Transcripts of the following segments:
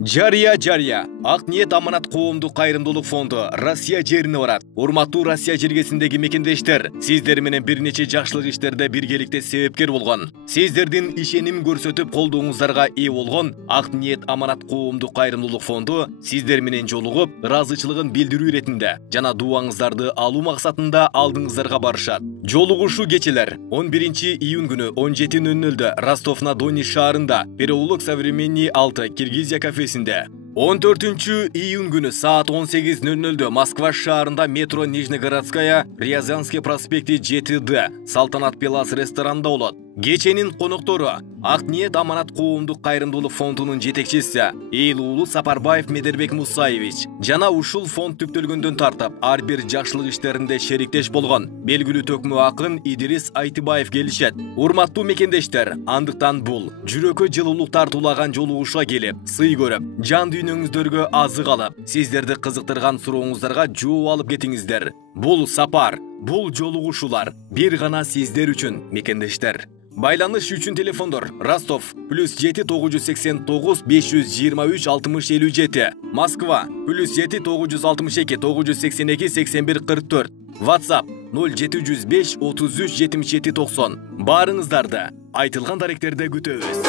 Жария. Ак ниет аманат коомдук кайрымдуулук фонду Россия жерине барат. Урматтуу Россия жергесиндеги мекендештер, сиздер менен бир нече жакшылык иштерде биргеликте себепкер болгон. Сиздердин ишеним көрсөтүп колдооңуздарга ээ болгон Ак ниет аманат коомдук кайрымдуулук фонду сиздер менен жолугуп, ыраазычылыгын билдирүү иретинде жана дубаңыздарды алуу максатында алдыңыздарга барышат. Жолугушуу кечелер 11-июнь күнү 17:00 Ростов-на-Дону шаарында Переулок Современный 6 Киргизия кафесинде. 14-июнь күнү саат 18:00 Москва шаарында метро Нижнегородская, Рязанский проспекти 7D Салтанат Пелас ресторанында болот. Кеченин коноктору Ак ниет аманат коомдук кайрымдуулук фондунун жетекчиси Эйлуулу Сапарбаев Медербек Мусаевич жана ушул фонд түптөлгөндөн тартып ар бир жакшылык иштеринде шериктеш болгон белгилүү төкмө акын Идирис Айтыбаев келишет. Урматтуу мекендештер, андыктан бул жүрөккө жылуулук тартуулаган жолугушууга келип, сый көрүп, жан дүйнөңүздөргө азык алып, сиздерди кызыктырган сурооңуздарга жооп алып кетиңиздер. Бул сапар, бул жолугушуулар бир гана сиздер үчүн, мекендештер. Байланыш үчүн телефондор: Ростов +7 989 523 6057, Москва +7 962 982 81 44, WhatsApp 0705 33 77 90. Барыңыздарды айтылган даректерде күтөбүз.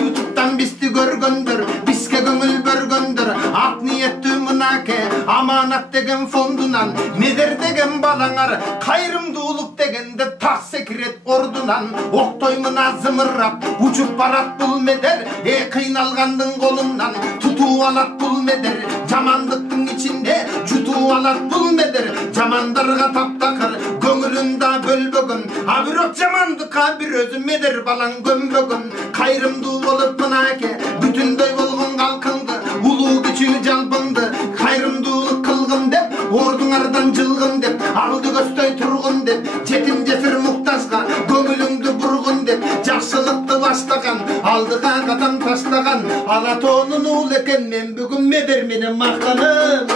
YouTube'dan bizi görgöndür, bizge göngül börgöndür. Ak niyetli münake, amanat degen fondunan, meder degen balanar, kayrımdуулuk degende tak sekret ordunan. Oktoy mına zımırrap, uçup barat bul meder, kıynalgandın kolundan, tutu alat bul meder. Jamandıktın içinde, cutu alat bul meder. Jamandarga taptakır, göngülünde bölbөгün. Abirok jamandıka bir özüm meder balan gömbөгün. Kayrımduu olup mınake, bütünдөй болгон kalkındı, ulu küçüğü jalpındı. Kayrımdуулuk kılgın dep, orduңардан жылgın dep, aldı göstöy turgun dep, jetim jesir muhtaçka, göngülüңdü burgun dep, jakşılıkты başlagan, aldıga kadam taşlagan, Alatonun ul eken men bugün meder menen maktanım.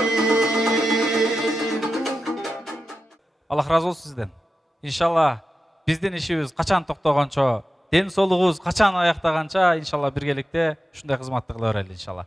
Allah razı olsun sizden. İnşallah bizdin işimiz kaçan toktogончо, дем соолугубуз качан аяктаганча иншалла биргеликте ушундай кызматты кыла берели иншалла.